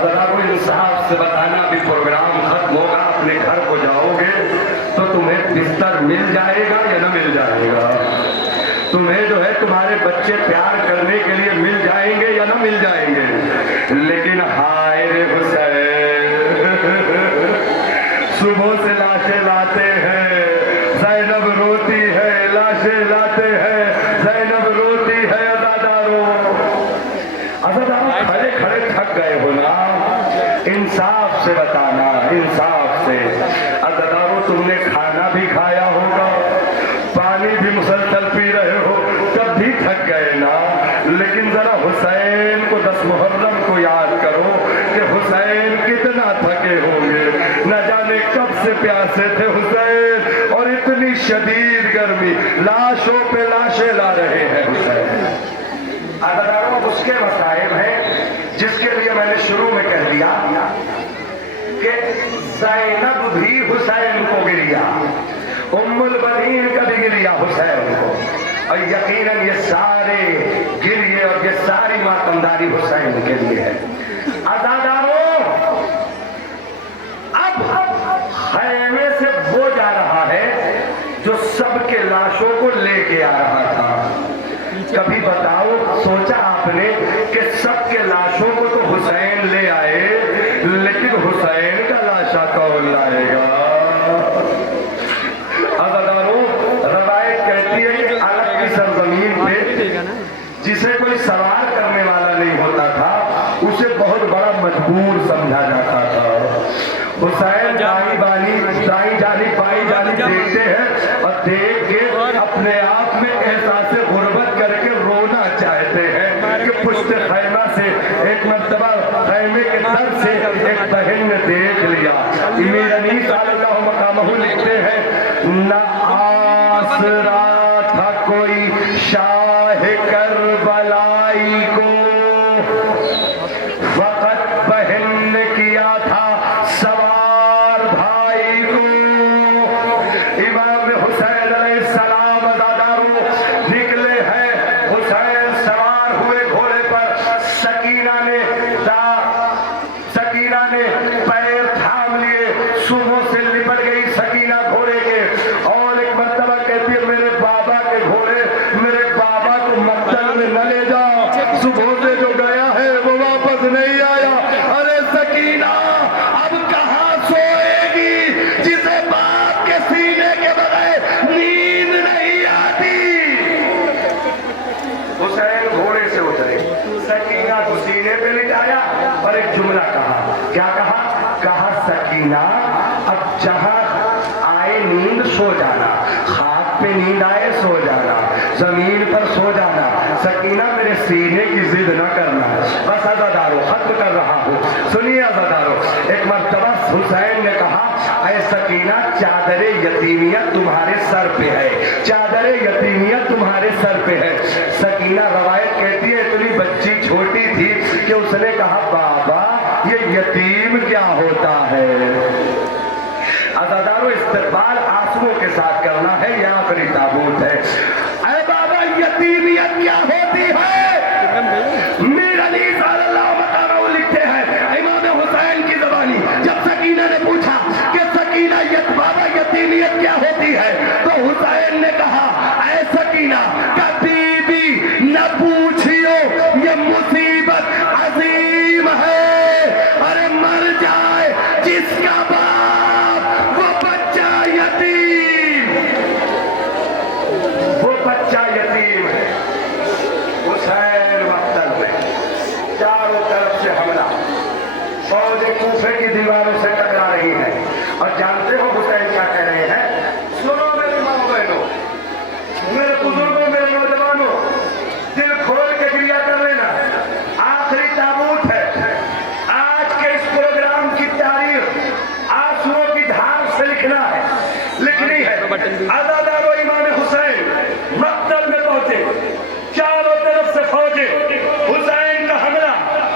अगर इंसाफ से बताना, अभी प्रोग्राम खत्म होगा, अपने घर को जाओगे तो तुम्हें बिस्तर मिल जाएगा या न मिल जाएगा? तुम्हें जो है तुम्हारे बच्चे प्यार करने के लिए मिल जाएंगे या न मिल जाएंगे? लेकिन हाय रे हुसैन, सुबह से लाशें लाते हैं, ज़ैनब रोती है, लाशें लाते हैं, ज़ैनब रोती है। अज़ादारों खड़े खड़े थक गए हो ना, इंसाफ से बताना, इंसाफ से। अज़ादारों तुमने खाना भी खाया होगा, पानी भी मुसलसल पी रहे हो, तब भी थक गए ना। लेकिन जरा हुसैन को 10 मुहर्रम को याद करो कि हुसैन कितना थके होंगे, न जाने कब से प्यासे थे हुसैन, और इतनी शदीद गर्मी, लाशों पे लाशें ला रहे हैं हुसैन। अज़ादारों उसके मसाइब हैं जिसके लिए मैंने शुरू में कह दिया कि ज़ैनब भी हुसैन को गिरिया, उम्मुल बनीन का भी गिरिया हुसैन को, और यकीनन ये सारे गिरिए और ये सारी मातमदारी हुसैन के लिए है। अज़ादारों अब खैमे से वो जा रहा है जो सबके लाशों को लेके आ रहा था। कभी बताओ, सोचा आपने कि सबके लाशों को तो हुसैन ले आए, लेकिन हुसैन का लाशा कौन लाएगा? अज़ादारों रवायत कहती है कि अरब की सरजमीन पे जिसे कोई सवार करने वाला नहीं होता था, उसे बहुत बड़ा मजबूर समझा जाता था। हुसैन दाई जानी बाई जानी देखते हैं और देख के अपने आप में एहसास गुर्बत करके रोना चाहते हैं कि पुश्त खैमा से एक मर्तबा खैमे के दर से एक बहन ने देख लिया। इमीर अनीस सल्लल्लाहु मकामहू लिखते हैं, न आसरा था कोई शाह करबलाई को, वक़्त बहन ने किया था सवार भाई को। इमाम हुसैन अलैहिस्सलाम अज़ादारों निकले हैं, हुसैन सवार हुए घोड़े पर, सकीना ने पैर थाम लिए, सुबह से लिपट गई सकीना घोड़े के, और एक मर्तबा कहती है, मेरे बाबा के घोड़े, मेरे बाबा को मक्तल में न ले जाओ, सुबह से जो गया है वो वापस नहीं आया। अरे सकीना अब कहाँ सोएगी जिसे बाप के सीने के बगैर नींद नहीं आती? हुसैन घोड़े से उतरे, सकीना को सीने पे लिटाया और एक जुमला कहा। क्या कहा? कहा सकीना अब जहां आए नींद सो जाना, खाक पे नींद आए सो जाना, जमीन पर सो जाना, सकीना मेरे सीने की जिद न करना। बस अज़ादारों खत्म कर रहा हूँ, सुनिए अज़ादारों। एक मर्तबा हुसैन ने कहा, ऐ सकीना चादरे यतीमियत तुम्हारे सर पे है, चादरे यतीमियत तुम्हारे सर पे है। सकीना रवायत कहती है इतनी बच्ची छोटी थी कि उसने कहा, बाबा ये यतीम क्या होता है? अज़ादारों इस्तेक़बाल आंसुओं के साथ करना है, यहाँ पर ताबूत है। अरे बाबा यतीमियत क्या होती है? मीर अली सल्लल्लाहु अलैहि वसल्लम लिखते हैं इमाम हुसैन की ज़बानी, जब सकीना ने पूछा कि सकीना बाबा यतीमियत क्या होती है, तो हुसैन ने कहा, ऐ सकीना कभी भी न पूछियो, ये मुसीबत अजीम है। अरे मर जाए जिसका बाप वो बच्चा यतीम, वो बच्चा यतीम है। हुसैन मक्तल में, चारों तरफ से हमला, फौज कूफे की दीवारों से टकरा रही है, और जानते हो हुसैन क्या कह रहे हैं? सुनो मेरी माँ बहनों, मेरे बुजुर्गों, मेरे नौजवानों, दिल खोल के गिरिया कर लेना, आखिरी ताबूत है। आज के इस प्रोग्राम की तारीख आंसुओं की धार से लिखनी है। अज़ादारों इमाम हुसैन मक्तल में पहुंचे, चारों तरफ से फौजें, हुसैन का हमला,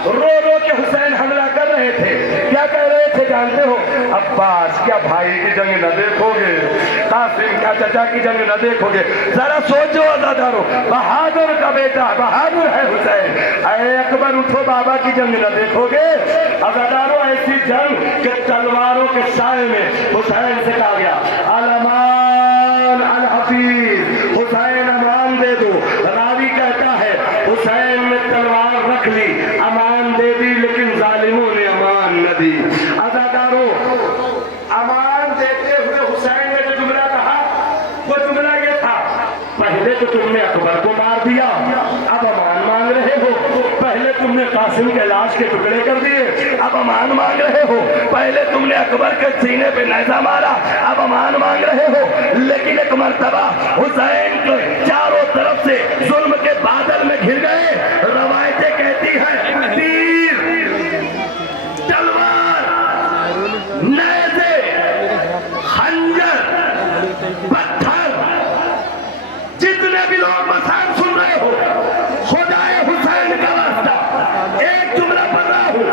रो रो के हुसैन हमला कर रहे थे। क्या कह रहे थे जानते हो, अब्बास क्या भाई की जंग न देखोगे, कासिम क्या चचा की जंग न देखोगे, जरा सोचो अज़ादारो, बहादुर का बेटा बहादुर है हुसैन, अरे अकबर उठो बाबा की जंग न देखोगे। अज़ादारो ऐसी जंग के तलवारों के साए में हुसैन से कहा गया अलमान अल हफीज, हुसैन अमान दे दो। रावी कहता है हुसैन ने तलवार रख ली, अमान दे दी, लेकिन जालिमों ने अमान न दी। अज़ादारो अमान देते हुए हुसैन ने जो जुमला कहा वो जुमला ये था, पहले तो तुमने अकबर को मार दिया, अब अमान मांग रहे हो। पहले तुमने कासिम के लाश के टुकड़े कर दिए, अब अमान मांग रहे हो। पहले तुमने अकबर के सीने पे नेज़ा मारा, अब अमान मांग रहे हो। लेकिन एक मर्तबा हुसैन के चारों तरफ से जुल्म के बादल में घिर गए। रवायतें कहती हैं तीर, तलवार, नेज़े, खंजर, पत्थर, जितने भी लोग मसाल सुन रहे हो, खुदाए हुसैन का वास्ता एक जुमला पढ़ रहा हूं,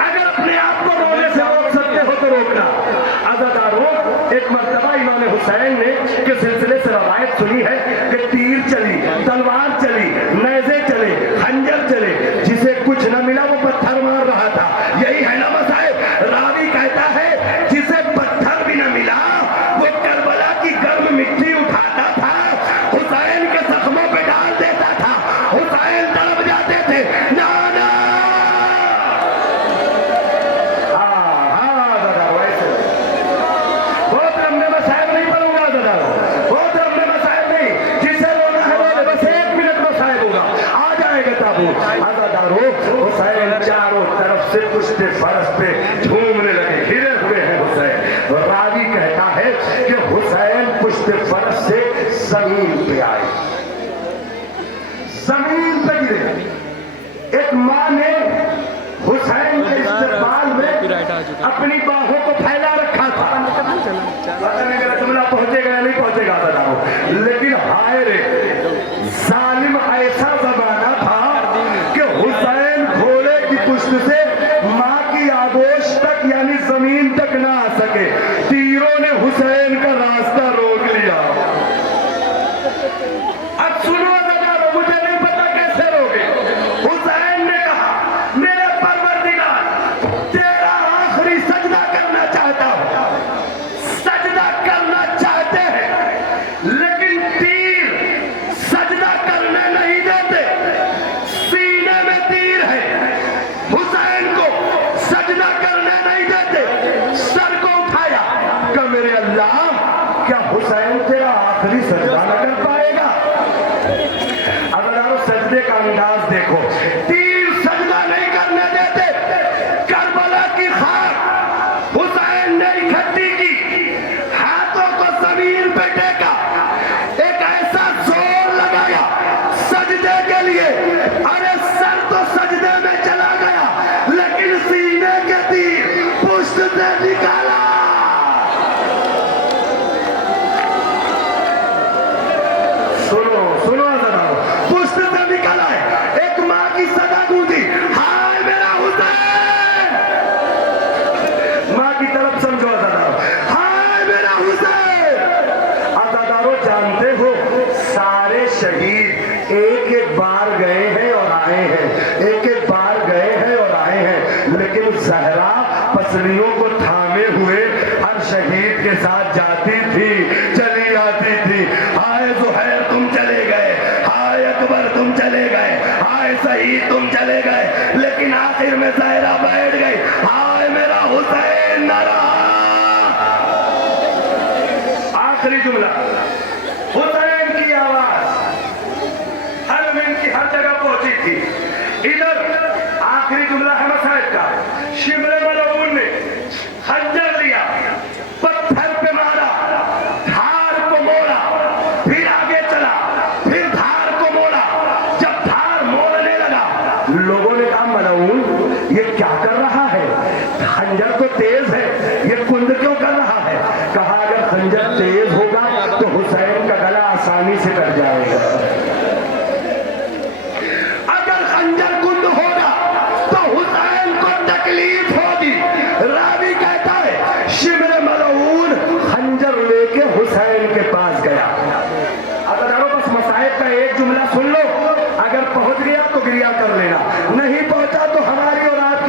अगर अपने आप को रोने से रोक सकते हो तो रोकना। अज़ादारो एक मर्तबा इमाम हुसैन ने के सिलसिले से रवायत सुनी है कि तीर चली, तलवार चली, नेज़े चले, खंजर चले, जिसे कुछ न मिला वो पत्थर मार रहा था। यही है ना मसाइब। रावी कहता है जिसे पत्थर भी न मिला वो करबला की गर्म मिट्टी उठाता था, हुसैन के जख्मों पे डाल देता था, हुसैन तड़प जाते थे। नाना बहुत लंबे मसाइब नहीं पढ़ूंगा अज़ादारो, बहुत लंबे मसाइब नहीं, जिसे रोना है रोने, बस 1 मिनट मसाइब होगा, आ जाएगा ताबूत। अज़ादारो हुसैन चारों तरफ से पुश्ते फर्श पे झूमने लगे, घिरे हुए हैं हुसैन। रावी कहता है कि हुसैन पुश्ते फर्श से जमीन पे आए, जमीन पे गिरे। एक माँ ने हुसैन के इस्तेमाल में अपनी बाहों को फैला रखा था। पता नहीं मेरा जुमला पहुंचेगा या नहीं पहुंचेगा अज़ादारो, लेकिन हाय रे जालिम ऐसा जमाना था कि हुसैन घोड़े की पुश्त से माँ की आगोश तक यानी जमीन तक ना आ सके। तीरों ने हुसैन का रास्ता रोक लिया। अब सुनो अज़ादारो, मुझे नहीं पता कैसे रोके। हुसैन ने कहा मेरे परवरदिगार तेरा आखिरी सजदा करना चाहता हूं, सजदा करना चाहते हैं लेकिन तीर सजदा करने नहीं देते, सीने में तीर है, हुसैन को सजदा करने नहीं देते। सर को उठाया, क्या मेरे अल्लाह क्या हुसैन तेरा आखिरी सजदा न कर पाएगा? अगर सजदे का अंदाज देखो, तीर सजदा नहीं करने देते। करबला की खाक हुसैन ने इकट्ठी की, हाथों को जमीन पे टेका, एक ऐसा जोर लगाया सजदे के लिए, अरे सर तो सजदे में चला गया लेकिन सीने के तीर पुश्त से निकाला। सुनो सुनो अज़ादारो, पुश्त से निकाला है। एक माँ की सदा गूंजी, हाय मेरा हुसैन। माँ की तरफ समझो अज़ादारो, हाय मेरा हुसैन। अज़ादारो जानते हो सारे शहीद एक एक बार गए हैं और आए हैं, एक एक बार गए हैं और आए हैं, लेकिन ज़हरा पसलियों को थामे हुए हर शहीद के साथ जाती थी, चली आती थी। हाय ज़ुहैर तुम चले गए, हाय अकबर तुम चले गए, हाय सईद तुम चले गए, लेकिन आखिर में ज़हरा बैठ गई, हाय मेरा हुसैन न रहा। आखिरी जुमला, हुसैन की आवाज हर मिनट की हर जगह पहुंची थी। इधर आखिरी जुमला है मसाइब का, शिमले मलऊन ने खंजर लिया, पत्थर पे मारा, धार को मोड़ा, फिर आगे चला, फिर धार को मोड़ा। जब धार मोड़ने लगा लोगों ने कहा मलऊन ये क्या कर रहा है, खंजर तो तेज है, ये कुंद क्यों कर रहा है? कहा अगर खंजर तेज होगा तो हुसैन का गला आसानी से कट जाएगा, अगर खंजर कुंद होगा तो हुसैन को तकलीफ होगी। रावी कहता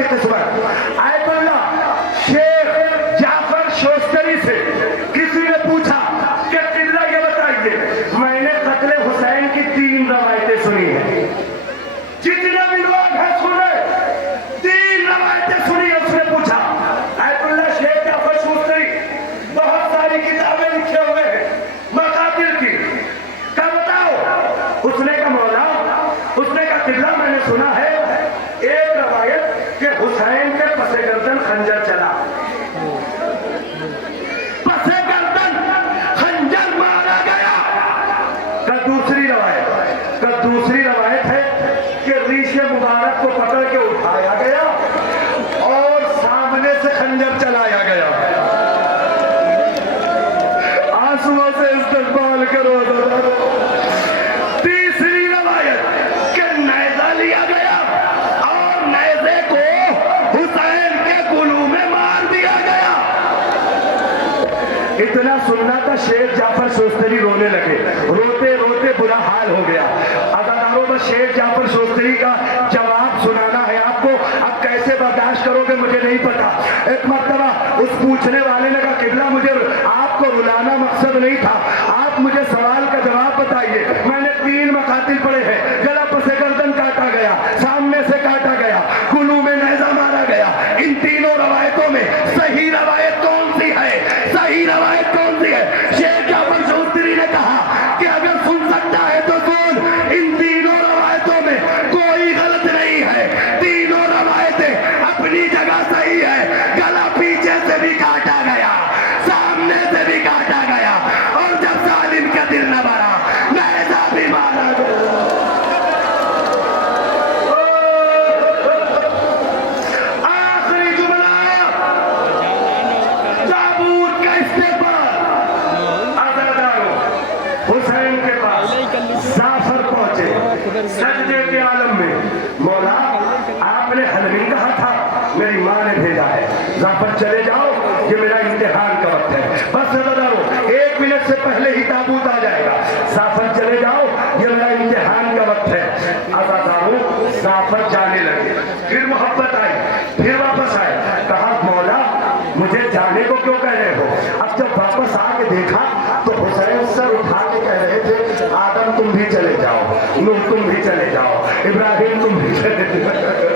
की किस्मत। आयतुल्लाह शेख जाफर शोस्तरी से किसी ने पूछा कि किबला ये बताइए, मैंने कत्ल हुसैन की 3 रवायतें सुनी है, जितने भी लोग हैं सुने, 3 रवायतें सुनी। उसने पूछा, आयतुल्लाह शेख जाफर शोस्तरी बहुत सारी किताबें लिखे हुए हैं मकातिल की, क्या बताओ? उसने कहा मौला, उसने कहा किबला मैंने सुना है एक रवायत कि हुसैन के पसे गर्दन खंजर चला, पसे गर्दन खंजर मारा गया। दूसरी रवायत है कि रीशे मुबारक को पकड़ के उठाया गया और सामने से खंजर चलाया गया। आंसुओं से इस्तेमाल करो। तीसरी रवायत कि नेज़ा लिया गया और नेज़े को हुसैन के गुलू में मार दिया गया। इतना सुनना था, शेख जाफर शोस्तरी रोने लगे, रोते रोते बुरा हाल हो गया। अदादारों में शेख जाफर शोस्तरी का जवाब सुनाना है आपको। अब कैसे बर्दाश्त करोगे मुझे नहीं पता। एक मर्तबा उस पूछने वाले ने कहा किबला मुझे आपको रुलाना मकसद नहीं था, आप मुझे सवाल का जवाब बताइए। मैंने 3 मकातिल पढ़े हैं, गला पसे गर्दन काटा गया, सामने से काटा गया, कुलू में नेज़ा मारा गया। इन तीनों रवायतों में सही रवायत कौन सी है? सही रवायत कौन सी है? शेख जाफर शोस्तरी ने कहा कि अगर सुन सकता है तो सुन, इन तीनों रवायतों में कोई गलत नहीं है, तीनों रवायतें अपनी जगह सही है। गला पीछे से भी काटा गया, सामने से भी काटा गया, और जब जालिम का दिल न भरा नेज़ा भी मारा गया। आखिरी जुमला, ताबूत का इस्तेमाल। अज़ादारों, हुसैन के पास जाफर पहुंचे सजदे के आलम में। मौला आपने हल नहीं कहा था, मेरी माँ ने भेजा है, जाफर चले जाओ, ये मेरा इम्तिहान का वक्त है। बस अज़ादारों, 1 मिनट से पहले ही ताबूत आ जाएगा। जाफर चले जाओ, ये मेरा इम्तिहान का वक्त है। अज़ादारों, जाफर जाने लगे, फिर मोहब्बत आई, फिर वापस आए। कहा मौला मुझे जाने को क्यों कह रहे हो? अब जब वापस आके देखा तो हुसैन सर उठा के कह रहे थे, आदम तुम भी चले जाओ, नूह तुम भी चले जाओ, इब्राहिम तुम भी चले जाओ,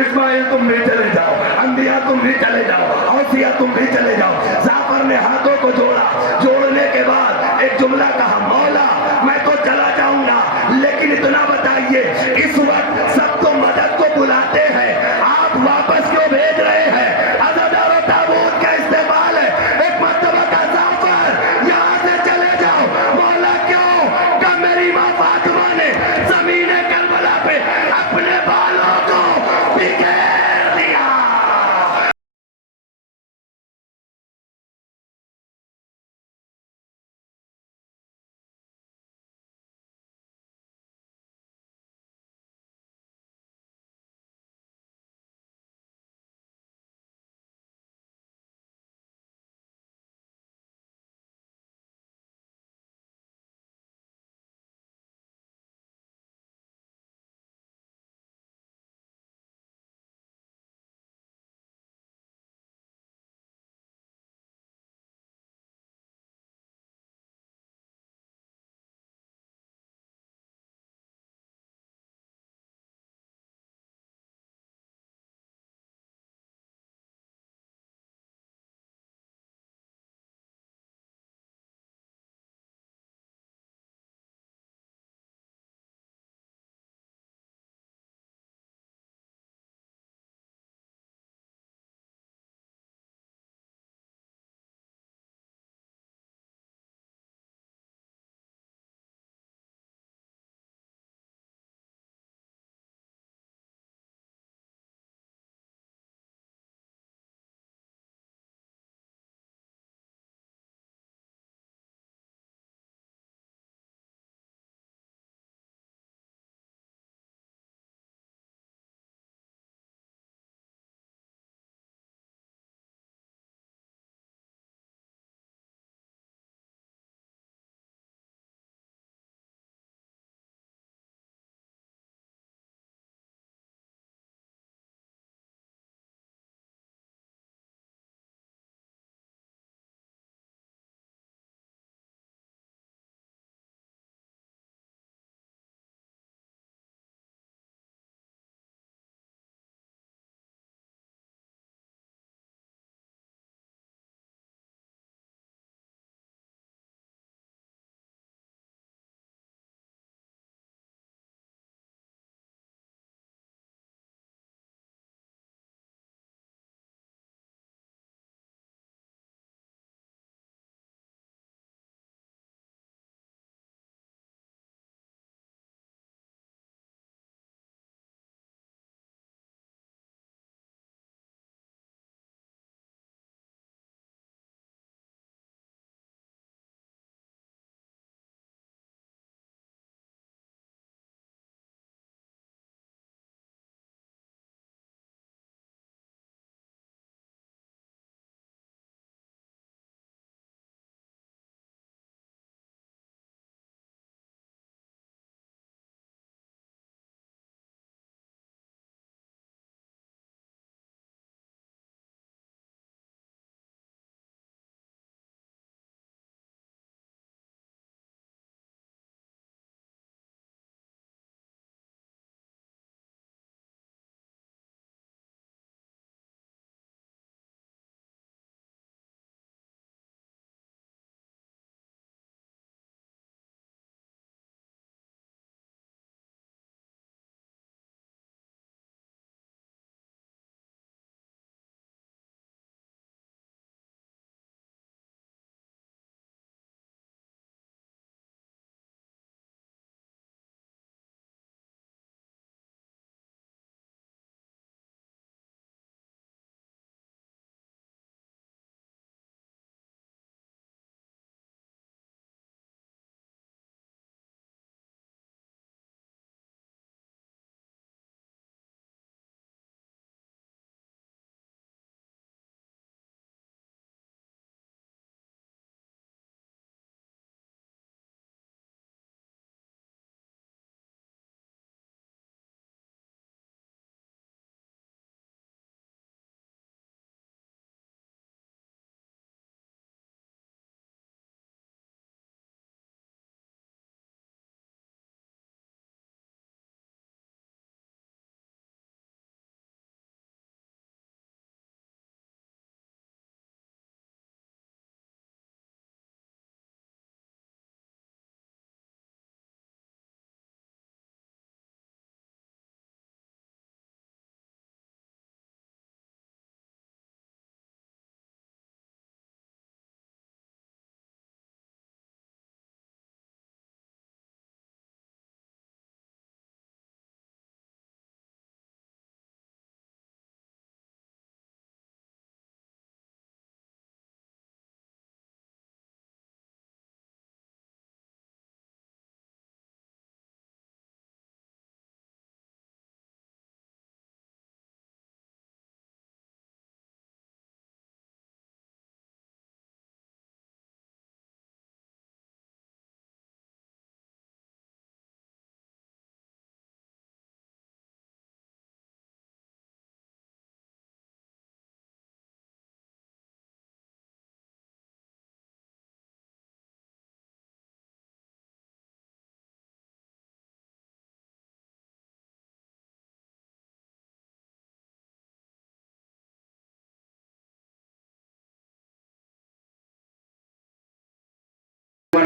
इस्माइल तुम भी चले जाओ, अंबिया तुम भी चले जाओ, औसिया तुम भी चले जाओ। जाफर ने हाथों को जोड़ा, जोड़ने के बाद एक जुमला कहा, मौला मैं तो चला जाऊंगा, लेकिन इतना बताइए इस वक्त सब तो मदद को बुलाते हैं, आप वापस क्यों भेज रहे हैं? अज़ादारों, ताबूत का इस्तेमाल है। एक मर्तबा का जाफर यहाँ से चले जाओ। मौला क्यों? का मेरी माँ फातिमा ने ज़मीन करबला पे अपने बालों को बिखेर दिया।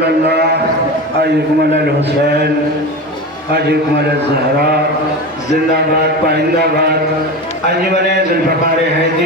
اللہ ایکم الحسین ایکم الزہرا زندہ باد پائندہ باد انجمن ذوالفقار حیدری